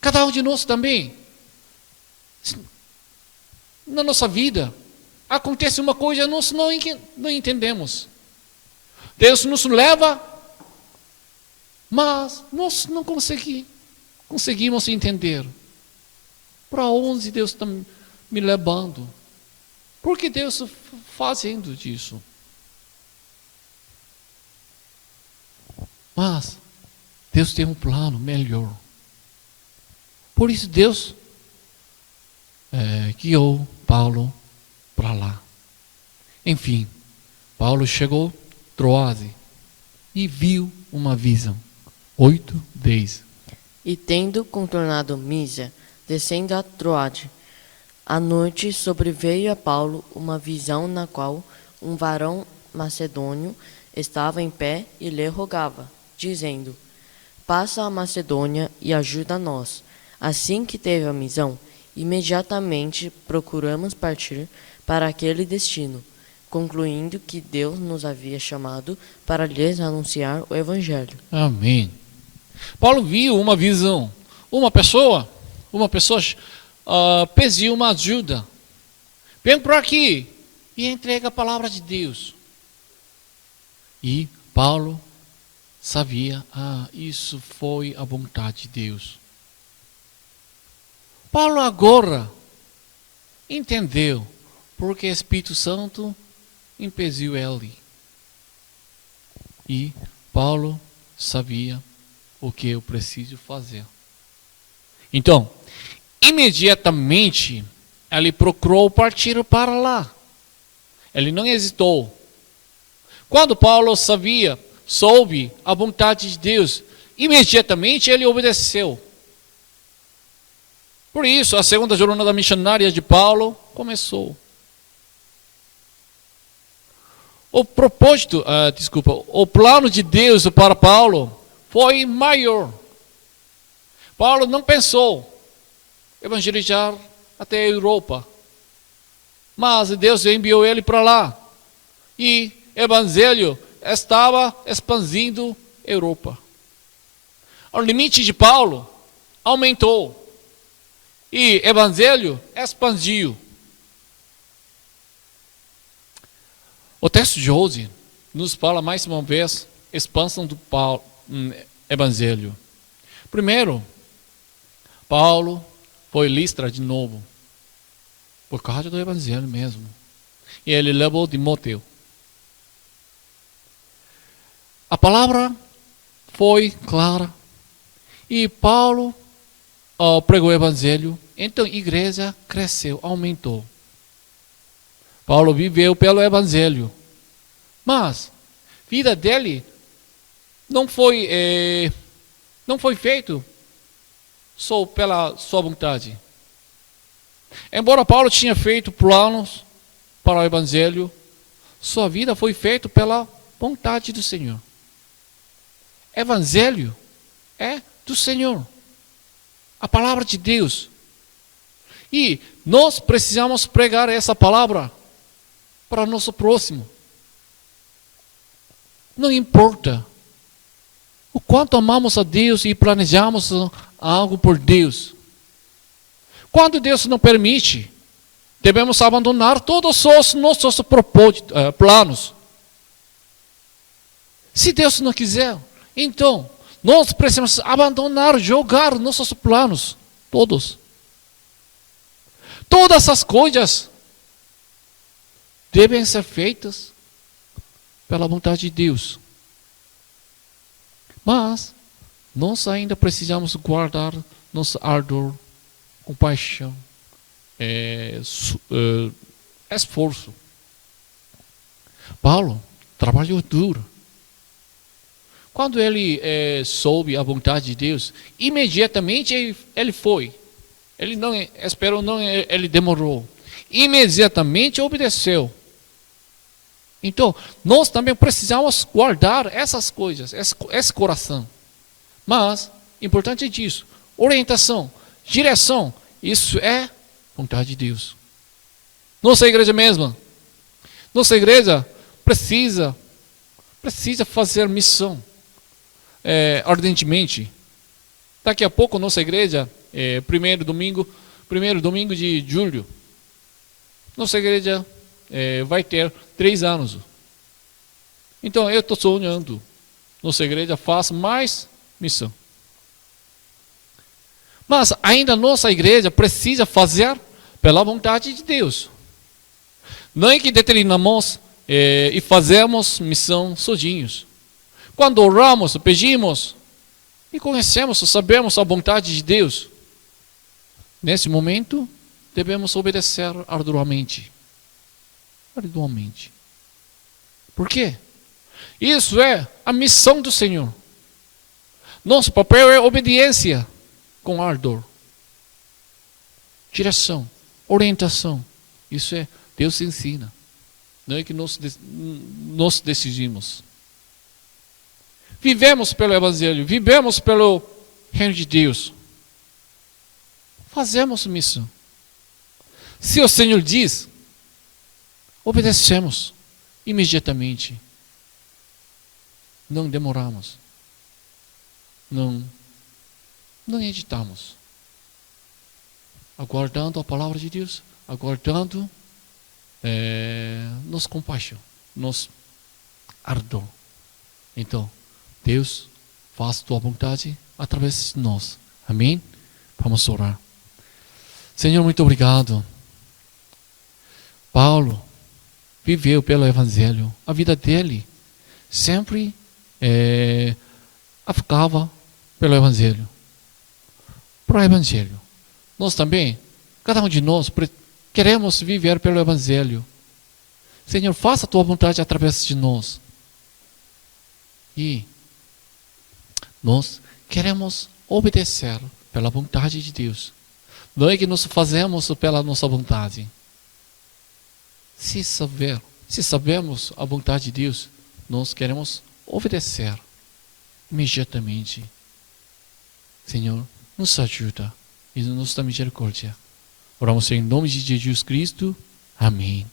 Cada um de nós também, na nossa vida, acontece uma coisa, nós não entendemos. Deus nos leva, mas nós não conseguimos entender. Para onde Deus está me levando? Por que Deus está fazendo disso? Mas Deus tem um plano melhor. Por isso Deus guiou Paulo para lá. Enfim, Paulo chegou a Troade e viu uma visão. 8:10. E tendo contornado Mísia, descendo a Troade, à noite sobreveio a Paulo uma visão na qual um varão macedônio estava em pé e lhe rogava, dizendo: passa a Macedônia e ajuda a nós. Assim que teve a visão, imediatamente procuramos partir para aquele destino, concluindo que Deus nos havia chamado para lhes anunciar o Evangelho. Amém. Paulo viu uma visão. Uma pessoa pediu uma ajuda. Vem por aqui e entrega a palavra de Deus. E Paulo sabia, isso foi a vontade de Deus. Paulo agora entendeu porque o Espírito Santo impediu ele. E Paulo sabia o que eu preciso fazer. Então, imediatamente, ele procurou partir para lá. Ele não hesitou. Quando Paulo soube a vontade de Deus, imediatamente ele obedeceu. Por isso, a segunda jornada missionária de Paulo começou. O plano de Deus para Paulo foi maior. Paulo não pensou evangelizar até a Europa, mas Deus enviou ele para lá. E o evangelho estava expandindo a Europa. O limite de Paulo aumentou. E o evangelho expandiu. O texto de hoje nos fala mais uma vez a expansão do evangelho. Primeiro, Paulo foi Listra de novo, por causa do evangelho mesmo. E ele levou Timóteo. A palavra foi clara. E Paulo pregou o evangelho. Então a igreja cresceu, aumentou. Paulo viveu pelo evangelho. Mas a vida dele não foi feito só pela sua vontade. Embora Paulo tinha feito planos para o evangelho, sua vida foi feita pela vontade do Senhor. Evangelho é do Senhor. A palavra de Deus. E nós precisamos pregar essa palavra para o nosso próximo. Não importa o quanto amamos a Deus e planejamos algo por Deus. Quando Deus não permite, devemos abandonar todos os nossos planos. Se Deus não quiser, então nós precisamos abandonar, jogar nossos planos, todos. Todas as coisas devem ser feitas pela vontade de Deus. Mas nós ainda precisamos guardar nosso ardor, compaixão, esforço. Paulo trabalhou duro. Quando ele soube a vontade de Deus, imediatamente ele foi. Ele não esperou, ele demorou. Imediatamente obedeceu. Então, nós também precisamos guardar essas coisas, esse coração. Mas, importante é disso, orientação, direção, isso é vontade de Deus. Nossa igreja mesma, nossa igreja precisa fazer missão ardentemente. Daqui a pouco nossa igreja, primeiro domingo de julho, nossa igreja vai ter 3 anos. Então eu estou sonhando, nossa igreja faz mais missão. Mas ainda nossa igreja precisa fazer pela vontade de Deus. Não é que determinamos e fazemos missão sozinhos. Quando oramos, pedimos e conhecemos, sabemos a vontade de Deus, nesse momento devemos obedecer arduamente. Arduamente. Por quê? Isso é a missão do Senhor. Nosso papel é obediência com ardor. Direção, orientação. Isso é, Deus ensina. Não é que nós decidimos. Vivemos pelo Evangelho, vivemos pelo Reino de Deus. Fazemos missão. Se o Senhor diz, obedecemos imediatamente. Não demoramos. Não editamos. aguardando a palavra de Deus, aguardando nos compaixão, nos ardor. Então, Deus faz tua vontade através de nós. Amém? Vamos orar. Senhor, muito obrigado. Paulo viveu pelo Evangelho. A vida dele sempre ficava pelo Evangelho. Para o Evangelho. Nós também, cada um de nós, queremos viver pelo Evangelho. Senhor, faça a tua vontade através de nós. E nós queremos obedecer pela vontade de Deus. Não é que nós fazemos pela nossa vontade. Se sabemos a vontade de Deus, nós queremos obedecer imediatamente. Senhor, nos ajuda e nos dá misericórdia. Oramos em nome de Jesus Cristo. Amém.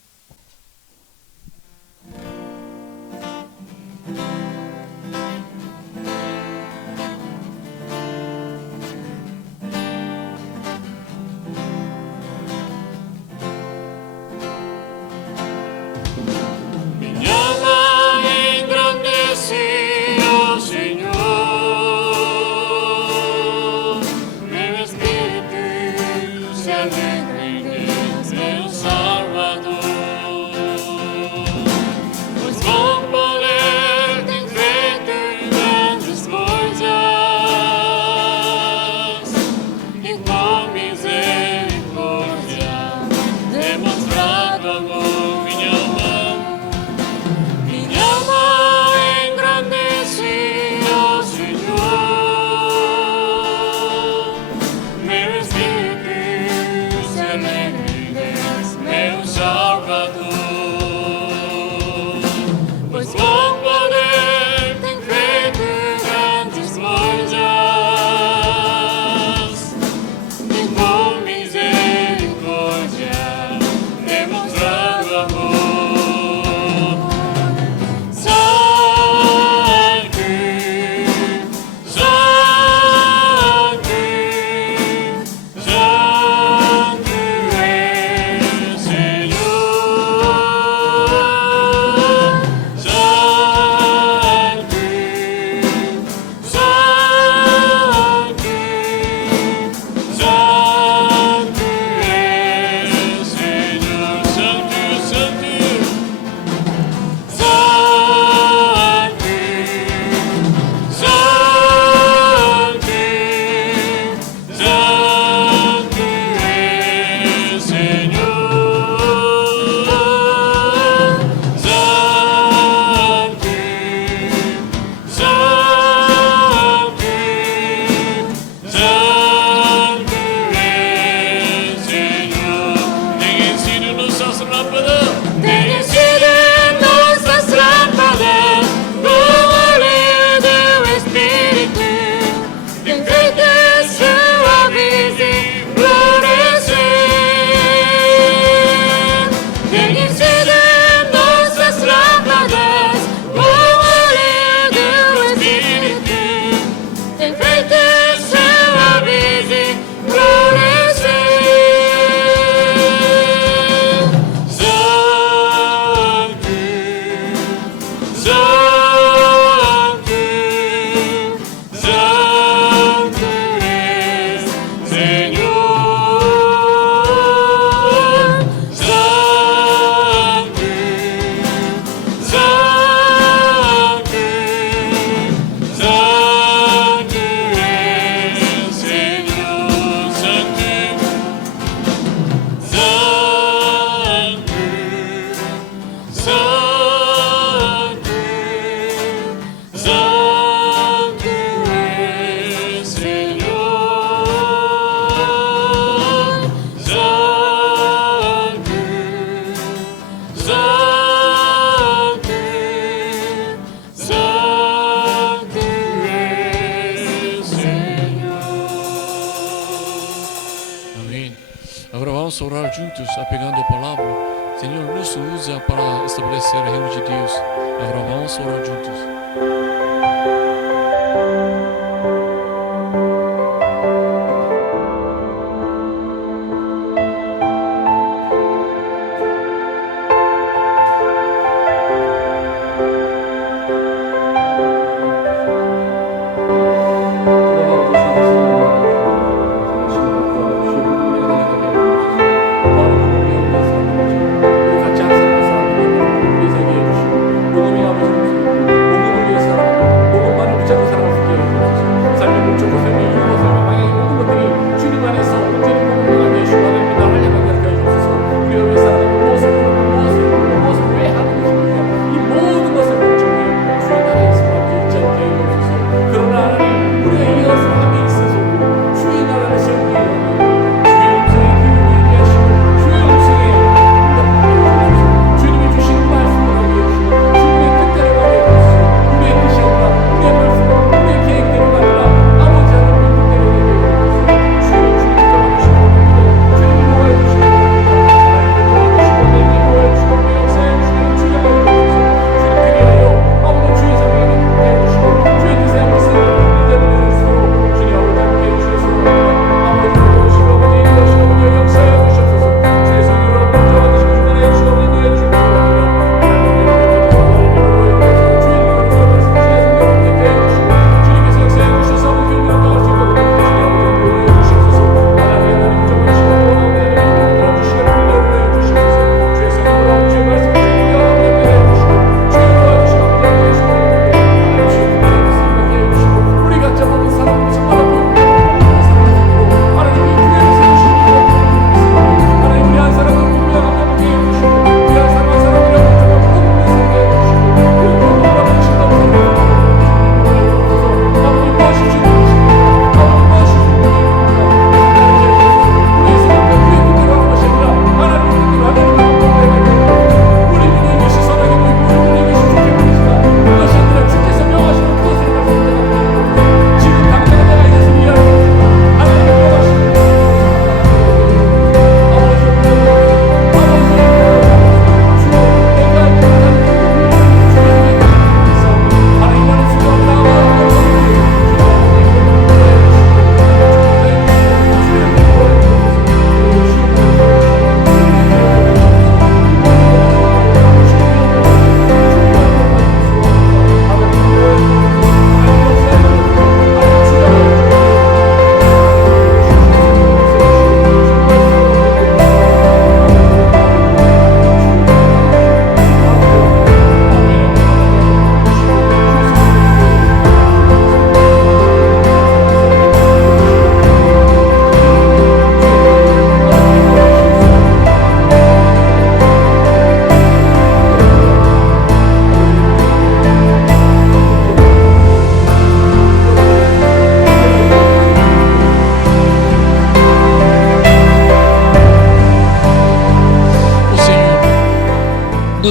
Vamos orar juntos, apegando a palavra. Senhor, nos usa para estabelecer o reino de Deus. Agora vamos orar juntos.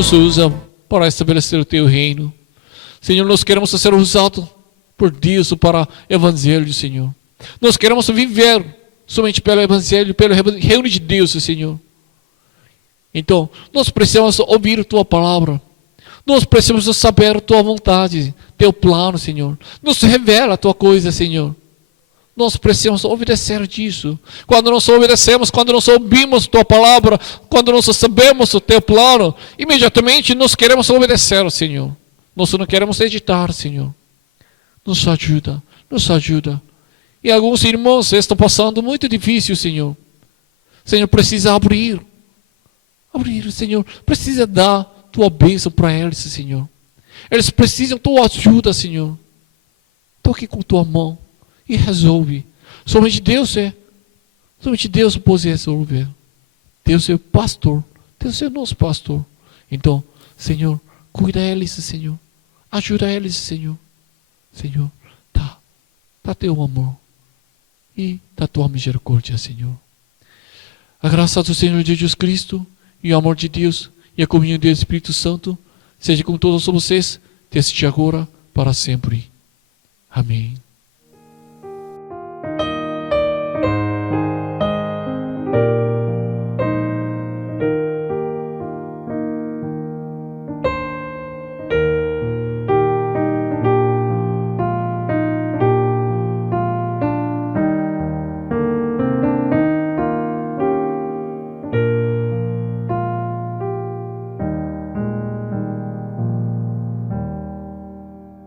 nos usa para estabelecer o teu reino. Senhor, nós queremos ser usados por Deus para o Evangelho, Senhor. Nós queremos viver somente pelo Evangelho, pelo reino de Deus, Senhor. Então, nós precisamos ouvir Tua palavra. Nós precisamos saber Tua vontade, Teu plano, Senhor. Nos revela a Tua coisa, Senhor. Nós precisamos obedecer disso. Quando nós obedecemos, quando nós ouvimos Tua palavra, quando nós sabemos o Teu plano, imediatamente nós queremos obedecer, Senhor. Nós não queremos editar, Senhor. Nos ajuda, nos ajuda. E alguns irmãos estão passando muito difícil, Senhor. Senhor, precisa abrir, Senhor. Precisa dar Tua bênção para eles, Senhor. Eles precisam da Tua ajuda, Senhor. Toque com Tua mão e resolve. Somente Deus pode resolver. Deus é o pastor. Deus é o nosso pastor. Então, Senhor, cuida deles, Senhor. Ajuda eles, Senhor. Senhor, dá Teu amor e dá Tua misericórdia, Senhor. A graça do Senhor Jesus Cristo e o amor de Deus e a comunhão do Espírito Santo seja com todos vocês, desde agora para sempre. Amém.